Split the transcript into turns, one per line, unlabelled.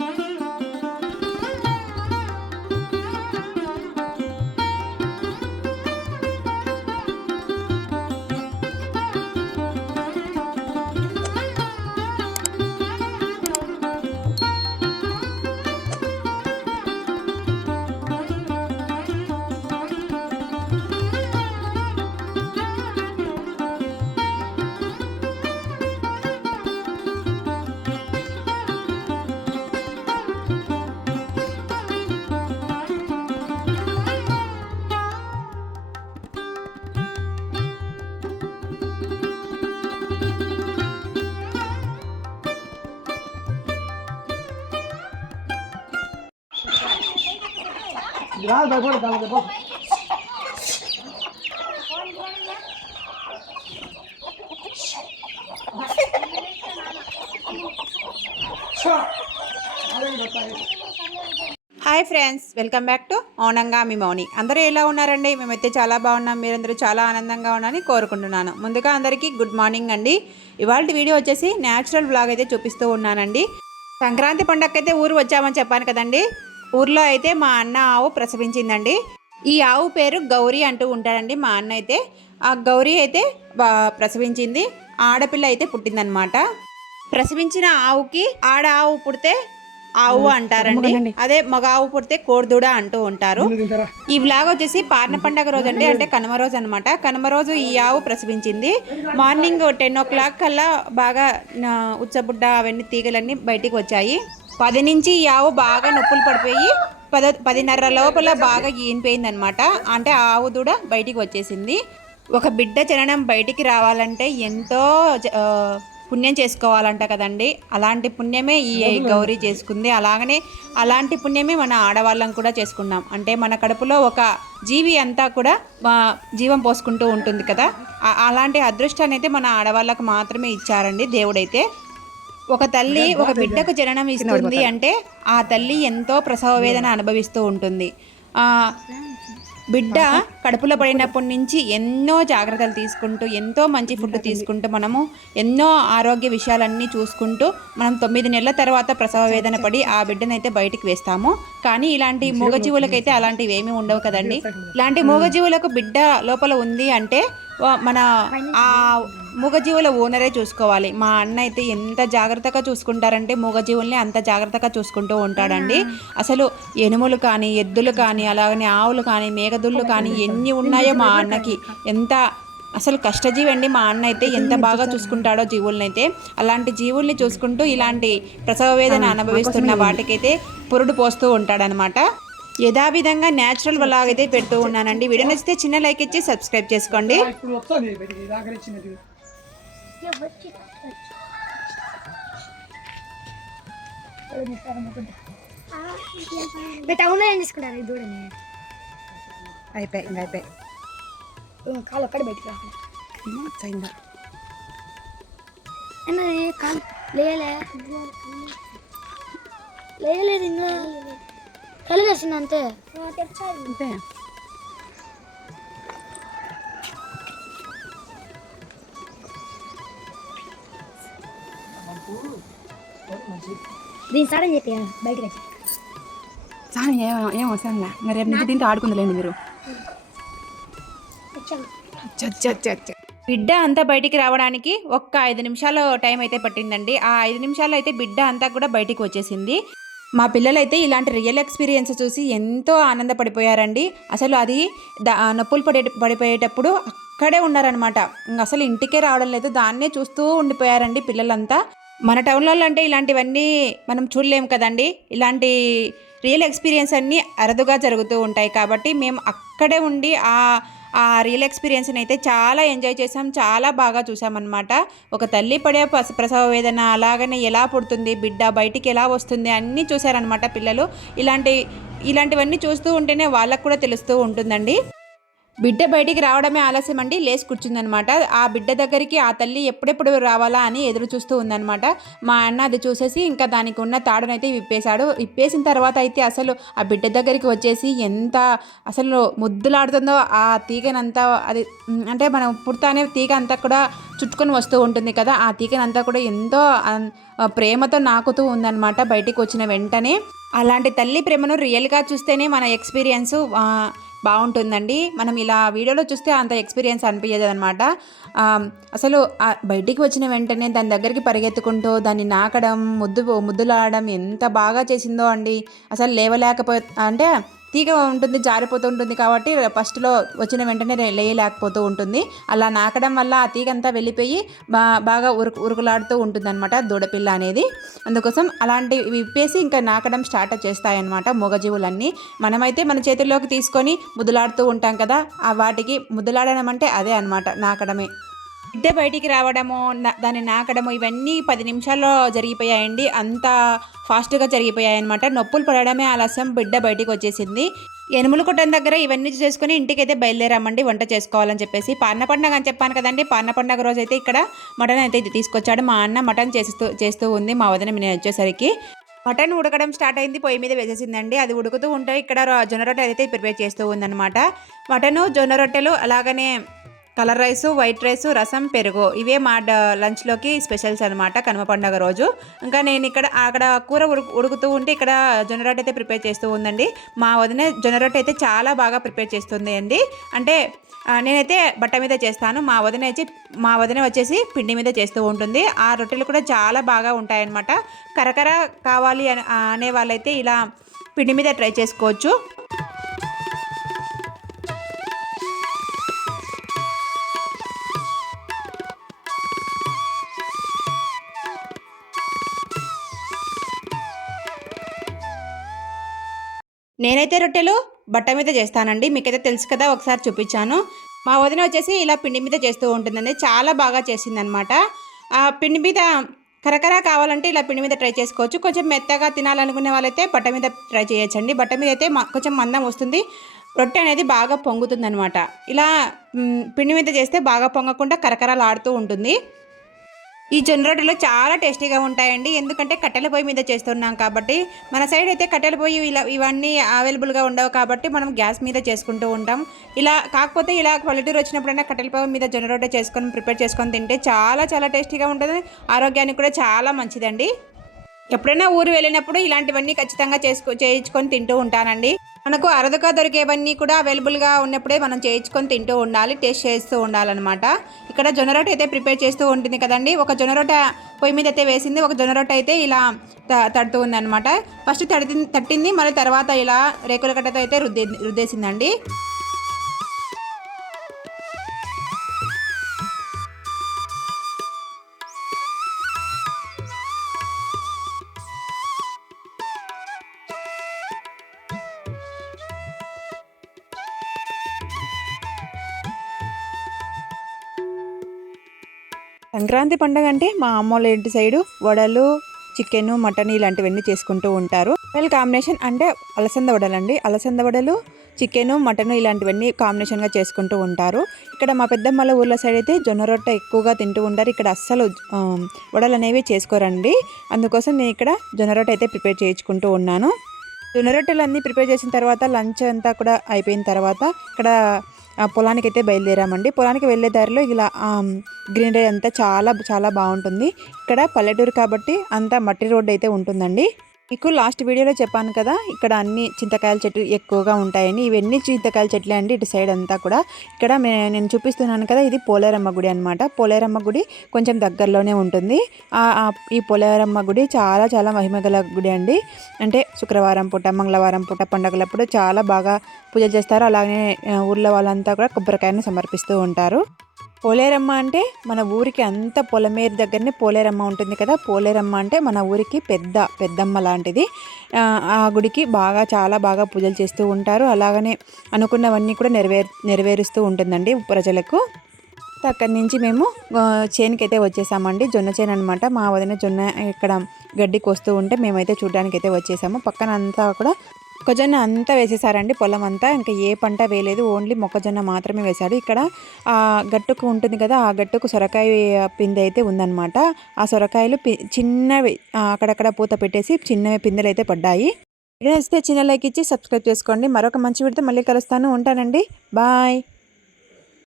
రాదు భయపడదు దానికి పో. Shah.
Hi friends welcome back to మౌనంగా మీ మౌని అందరూ ఎలా ఉన్నారండి? మేమైతే చాలా బాగున్నాం. మీరందరూ చాలా ఆనందంగా ఉన్నారని కోరుకుంటున్నాను. ముందుగా అందరికీ గుడ్ మార్నింగ్ అండి. ఇవాళ వీడియో వచ్చేసి న్యాచురల్ బ్లాగ్ అయితే చూపిస్తూ ఉన్నానండి. సంక్రాంతి పండగకైతే ఊరు వచ్చామని చెప్పాను కదండి. ఊర్లో అయితే మా అన్న ఆవు ప్రసవించిందండి. ఈ ఆవు పేరు గౌరీ అంటూ ఉంటాడండి మా అన్న అయితే. ఆ గౌరీ అయితే ప్రసవించింది. ఆడపిల్ల అయితే పుట్టిందనమాట ప్రసవించిన ఆవుకి ఆడ ఆవు పుడితే ఆవు అంటారండి. అదే మగ ఆవు పుడితే కోడిదూడ అంటూ ఉంటారు? ఈ వ్లాగ్ వచ్చేసి పార్న పండగ రోజు అండి అంటే కనుమ రోజు అనమాట కనుమ రోజు ఈ ఆవు ప్రసవించింది. మార్నింగ్ టెన్ ఓ క్లాక్ కల్లా బాగా ఉచ్చబుడ్డ అవన్నీ తీగలన్నీ బయటికి వచ్చాయి. పది నుంచి ఈ ఆవు బాగా నొప్పులు పడిపోయి పద పదిన్నర లోపల బాగా ఈనిపోయింది అనమాట అంటే ఆవు దూడ బయటికి వచ్చేసింది. ఒక బిడ్డ జననం బయటికి రావాలంటే ఎంతో జ- పుణ్యం చేసుకోవాలంట కదండి. అలాంటి పుణ్యమే ఈ గౌరీ చేసుకుంది. అలాగనే అలాంటి పుణ్యమే మన ఆడవాళ్ళం కూడా చేసుకున్నాం. అంటే మన కడుపులో ఒక జీవి అంతా కూడా జీవం పోసుకుంటూ ఉంటుంది కదా. అలాంటి అదృష్టాన్ని అయితే మన ఆడవాళ్ళకు మాత్రమే ఇచ్చారండి దేవుడైతే. ఒక తల్లి ఒక బిడ్డకు జననం ఇస్తుంది అంటే ఆ తల్లి ఎంతో ప్రసవ వేదన అనుభవిస్తూ ఉంటుంది. బిడ్డ కడుపులో పడినప్పటి నుంచి ఎన్నో జాగ్రత్తలు తీసుకుంటూ ఎంతో మంచి ఫుడ్ తీసుకుంటూ మనము ఎన్నో ఆరోగ్య విషయాలన్నీ చూసుకుంటూ మనం తొమ్మిది నెలల తర్వాత ప్రసవ వేదన పడి ఆ బిడ్డనైతే బయటికి వేస్తాము. కానీ ఇలాంటి మూగజీవులకైతే అలాంటివి ఏమీ ఉండవు కదండి. ఇలాంటి మూగజీవులకు బిడ్డ లోపల ఉంది అంటే మన ఆ మూగజీవుల ఓనరే చూసుకోవాలి. మా అన్న అయితే ఎంత జాగ్రత్తగా చూసుకుంటారంటే మూగజీవుల్ని అంత జాగ్రత్తగా చూసుకుంటూ ఉంటాడండి. అసలు ఎనుములు కానీ ఎద్దులు కానీ అలాగనే ఆవులు కానీ మేకదుళ్ళు కానీ ఎన్ని ఉన్నాయో మా అన్నకి. ఎంత అసలు కష్టజీవి అండి మా అన్న అయితే ఎంత బాగా చూసుకుంటాడో జీవుల్ని అయితే అలాంటి జీవుల్ని చూసుకుంటూ ఇలాంటి ప్రసవ వేదన అనుభవిస్తున్న వాటికైతే పురుడు పోస్తూ ఉంటాడనమాట. యథావిధంగా న్యాచురల్ లాగైతే పెడుతూ ఉన్నానండి. వీడియో నచ్చితే చిన్న లైక్ ఇచ్చి సబ్స్క్రైబ్ చేసుకోండి.
ఇప్పుడు వస్తుంది బయటికి దాకరించినది
టౌన్ ఏం తీసుకుంటారు ఈ దూడని
అయిపోయి ఇంకా అయిపోయి
కాలు ఒక్కడే బయటికి రాకుండా కాలు లేలే లేదు ఇంకా తెరిచింది అంతే
అంతే
దీని సాడని చెప్పి బయటకు వచ్చి.
సామి ఏం ఏం అవసరం లే. ఇంకా రేపు నుంచి తింటూ ఆడుకుందిలేండి మీరు. బిడ్డ అంతా బయటికి రావడానికి ఒక్క ఐదు నిమిషాలు టైం అయితే పట్టిందండి. ఆ ఐదు నిమిషాలు అయితే బిడ్డ అంతా కూడా బయటికి వచ్చేసింది. మా పిల్లలైతే ఇలాంటి రియల్ ఎక్స్పీరియన్స్ చూసి ఎంతో ఆనందపడిపోయారండి. అసలు అది దా- నొప్పులు పడే పడిపోయేటప్పుడు అక్కడే ఉన్నారనమాట అసలు ఇంటికే రావడం లేదు. దాన్నే చూస్తూ ఉండిపోయారండి పిల్లలంతా. మన టౌన్లలో అంటే ఇలాంటివన్నీ మనం చూడలేము కదండి. ఇలాంటి రియల్ ఎక్స్పీరియన్స్ అన్నీ అరుదుగా జరుగుతూ ఉంటాయి కాబట్టి మేము అక్కడే ఉండి ఆ ఆ రియల్ ఎక్స్పీరియన్స్ని అయితే చాలా ఎంజాయ్ చేసాం చాలా బాగా చూసామన్నమాట ఒక తల్లి పడే ప్రస ప్రసవ వేదన అలాగనే ఎలా పుడుతుంది బిడ్డ బయటికి ఎలా వస్తుంది అన్నీ చూసారనమాట పిల్లలు. ఇలాంటి ఇలాంటివన్నీ చూస్తూ ఉంటేనే వాళ్ళకు కూడా తెలుస్తూ ఉంటుందండి. బిడ్డ బయటికి రావడమే ఆలస్యం అండి లేచి కూర్చుందనమాట. ఆ బిడ్డ దగ్గరికి ఆ తల్లి ఎప్పుడెప్పుడు రావాలా అని ఎదురు చూస్తూ ఉందనమాట. మా అన్న అది చూసేసి ఇంకా దానికి ఉన్న తాడునైతే విప్పేశాడు. విప్పేసిన తర్వాత అయితే అసలు ఆ బిడ్డ దగ్గరికి వచ్చేసి ఎంత అసలు ముద్దులాడుతుందో ఆ తీగనంతా అది అంటే మనం పుడతానే తీగ అంతా కూడా చుట్టుకొని వస్తూ ఉంటుంది కదా ఆ తీగనంతా కూడా ఎంతో ప్రేమతో నాకుతూ ఉందనమాట బయటికి వచ్చిన వెంటనే. అలాంటి తల్లి ప్రేమను రియల్గా చూస్తేనే మన ఎక్స్పీరియన్స్ బాగుంటుందండి. మనం ఇలా వీడియోలో చూస్తే అంత ఎక్స్పీరియన్స్ అనిపించదు అనమాట అసలు బయటికి వచ్చిన వెంటనే దాని దగ్గరికి పరిగెత్తుకుంటూ దాన్ని నాకడం ముద్దు ముద్దులాడడం ఎంత బాగా చేసిందో అండి. అసలు లేవలేకపో అంటే తీగ ఉంటుంది జారిపోతూ ఉంటుంది కాబట్టి ఫస్ట్లో వచ్చిన వెంటనే లేయలేకపోతూ ఉంటుంది. అలా నాకడం వల్ల ఆ తీగ అంతా వెళ్ళిపోయి బా బాగా ఉరుకు ఉరుకులాడుతూ ఉంటుంది అనమాట దూడపిల్ల అనేది. అందుకోసం అలాంటి విప్పేసి ఇంకా నాకడం స్టార్ట్ చేస్తాయన్నమాట మూగజీవులన్నీ. మనమైతే మన చేతుల్లోకి తీసుకొని ముద్దులాడుతూ ఉంటాం కదా ఆ వాటికి ముద్దులాడడం అంటే అదే అనమాట నాకడమే. బిడ్డ బయటికి రావడము దాన్ని నాకడము ఇవన్నీ పది నిమిషాల్లో జరిగిపోయాయండి. అంత ఫాస్ట్గా జరిగిపోయాయి అనమాట నొప్పులు పడడమే ఆలస్యం బిడ్డ బయటికి వచ్చేసింది. ఎనుములు కుట్టం దగ్గర ఇవన్నీ చేసుకుని ఇంటికైతే బయలుదేరామండి వంట చేసుకోవాలని చెప్పేసి. పాన్న పండగ అని చెప్పాను కదండి పాన్న పండగ రోజు అయితే ఇక్కడ మటన్ అయితే ఇది తీసుకొచ్చాడు. మా అన్న మటన్ చేస్తూ చేస్తూ ఉంది మా వదిన నేను వచ్చేసరికి. మటన్ ఉడకడం స్టార్ట్ అయింది పొయ్యి మీద వేసేసిందండి. అది ఉడుకుతూ ఉంటే ఇక్కడ జొన్న రొట్టె అయితే ప్రిపేర్ చేస్తూ ఉందన్నమాట. మటను జొన్న రొట్టెలు అలాగనే కలర్ రైసు వైట్ రైసు రసం పెరుగు. ఇవే మా డ- లంచ్లోకి స్పెషల్స్ అనమాట కనుమ పండుగ రోజు. ఇంకా నేను ఇక్కడ అక్కడ కూర ఉడుకుతూ ఉంటే ఇక్కడ జొన్న రొట్టె అయితే ప్రిపేర్ చేస్తూ ఉందండి. మా వదిన జొన్న రొట్టె అయితే చాలా బాగా ప్రిపేర్ చేస్తుంది అండి. అంటే నేనైతే బట్ట మీద చేస్తాను. మా వదిన వచ్చి మా వదిన వచ్చేసి పిండి మీద చేస్తూ ఉంటుంది. ఆ రొట్టెలు కూడా చాలా బాగా ఉంటాయన్నమాట. కరకర కావాలి అని అనే వాళ్ళైతే ఇలా పిండి మీద ట్రై చేసుకోవచ్చు. నేనైతే రొట్టెలు బట్ట మీద చేస్తానండి. మీకైతే తెలుసు కదా ఒకసారి చూపించాను. మా వదిన వచ్చేసి ఇలా పిండి మీద చేస్తూ ఉంటుందండి. చాలా బాగా చేసిందనమాట. ఆ పిండి మీద కరకర కావాలంటే ఇలా పిండి మీద ట్రై చేసుకోవచ్చు. కొంచెం మెత్తగా తినాలనుకునే వాళ్ళైతే బట్ట మీద ట్రై చేయొచ్చండి. బట్ట మీద అయితే కొంచెం మందం వస్తుంది. రొట్టె అనేది బాగా పొంగుతుంది అనమాట ఇలా పిండి మీద చేస్తే బాగా పొంగకుండా కరకరలాడుతూ ఉంటుంది. ఈ జొన్న రొట్టెలు చాలా టేస్టీగా ఉంటాయండి. ఎందుకంటే కట్టెల పొయ్యి మీద చేస్తున్నాం కాబట్టి మన సైడ్ అయితే కట్టెల పొయ్యి ఇలా ఇవన్నీ అవైలబుల్గా ఉండవు కాబట్టి మనం గ్యాస్ మీద చేసుకుంటూ ఉంటాం. ఇలా కాకపోతే ఇలా పల్లెటూరు వచ్చినప్పుడైనా కట్టెల పొయ్యి మీద జొన్న రొట్టె చేసుకొని ప్రిపేర్ చేసుకొని తింటే చాలా చాలా టేస్టీగా ఉంటుంది. ఆరోగ్యానికి కూడా చాలా మంచిదండి. ఎప్పుడైనా ఊరు వెళ్ళినప్పుడు ఇలాంటివన్నీ ఖచ్చితంగా చేసుకో చేయించుకొని తింటూ ఉంటానండి. మనకు అరదుగా దొరికేవన్నీ కూడా అవైలబుల్గా ఉన్నప్పుడే మనం చేయించుకొని తింటూ ఉండాలి టేస్ట్ చేస్తూ ఉండాలన్నమాట. ఇక్కడ జొన్న రొట్టె అయితే ప్రిపేర్ చేస్తూ ఉంటుంది కదండి. ఒక జొన్న రొట్టె పొయ్యి మీద అయితే వేసింది ఒక జొన్న రొట్టె అయితే ఇలా తడుతూ ఉంది అనమాట ఫస్ట్ తడి తట్టింది మళ్ళీ తర్వాత ఇలా రేకుల కట్టతో అయితే రుద్దే రుద్దేసిందండి. సంక్రాంతి పండగ అంటే మా అమ్మోళ్ళ ఇంటి సైడు వడలు చికెన్ మటన్ ఇలాంటివన్నీ చేసుకుంటూ ఉంటారు. వీళ్ళ కాంబినేషన్ అంటే అలసంద వడలు అండి అలసంద వడలు చికెన్ మటన్ ఇలాంటివన్నీ కాంబినేషన్గా చేసుకుంటూ ఉంటారు. ఇక్కడ మా పెద్దమ్మల ఊర్ల సైడ్ అయితే జొన్న రొట్టె ఎక్కువగా తింటూ ఉంటారు. ఇక్కడ అస్సలు వడలు అనేవి చేసుకోరండి. అందుకోసం నేను ఇక్కడ జొన్న రొట్టె అయితే ప్రిపేర్ చేయించుకుంటూ ఉన్నాను. జొన్న రొట్టెలు అన్నీ ప్రిపేర్ చేసిన తర్వాత లంచ్ అంతా కూడా అయిపోయిన తర్వాత ఇక్కడ పొలానికి అయితే బయలుదేరామండి. పొలానికి వెళ్ళే దారిలో ఇలా గ్రీనరీ అంతా చాలా చాలా బాగుంటుంది. ఇక్కడ పల్లెటూరు కాబట్టి అంతా మట్టి రోడ్డు అయితే ఉంటుందండి. మీకు లాస్ట్ వీడియోలో చెప్పాను కదా ఇక్కడ అన్ని చింతకాయల చెట్లు ఎక్కువగా ఉంటాయని. ఇవన్నీ చింతకాయల చెట్లే అండి ఇటు సైడ్ అంతా కూడా. ఇక్కడ నేను చూపిస్తున్నాను కదా ఇది పోలేరమ్మ గుడి అనమాట పోలేరమ్మ గుడి కొంచెం దగ్గరలోనే ఉంటుంది. ఆ- ఈ పోలేరమ్మ గుడి చాలా చాలా మహిమగల గుడి అండి. అంటే శుక్రవారం పూట మంగళవారం పూట పండగలప్పుడు చాలా బాగా పూజ చేస్తారు. అలాగే ఊర్లో వాళ్ళంతా కూడా కొబ్బరికాయని సమర్పిస్తూ ఉంటారు. పోలేరమ్మ అంటే మన ఊరికి అంత పొలమేరు దగ్గరనే పోలేరమ్మ ఉంటుంది కదా. పోలేరమ్మ అంటే మన ఊరికి పెద్ద పెద్దమ్మ లాంటిది. ఆ, గుడికి బాగా చాలా బాగా పూజలు చేస్తూ ఉంటారు. అలాగనే అనుకున్నవన్నీ కూడా నెరవేరు నెరవేరుస్తూ ఉంటుందండి ప్రజలకు. అక్కడి నుంచి మేము చేనుకైతే వచ్చేసామండి. జొన్న చేను అనమాట మా వదిన జొన్న ఇక్కడ గడ్డికి వస్తూ ఉంటే మేమైతే చూడడానికి అయితే వచ్చేసాము. పక్కన అంతా కూడా మొక్కజొన్న అంతా వేసేసారండి పొలం అంతా ఇంకా ఏ పంట వేయలేదు ఓన్లీ మొక్కజొన్న మాత్రమే వేశాడు ఇక్కడ ఆ గట్టుకు ఉంటుంది కదా ఆ గట్టుకు సొరకాయ పిందె అయితే ఉందన్నమాట. ఆ సొరకాయలు పి- చిన్నవి అక్కడక్కడ పూత పెట్టేసి చిన్నవి పిందెలు అయితే పడ్డాయి. ఇక్కడ వస్తే చిన్న లైక్ ఇచ్చి సబ్స్క్రైబ్ చేసుకోండి. మరొక మంచి విడితే మళ్ళీ కలుస్తాను. ఉంటానండి. బాయ్.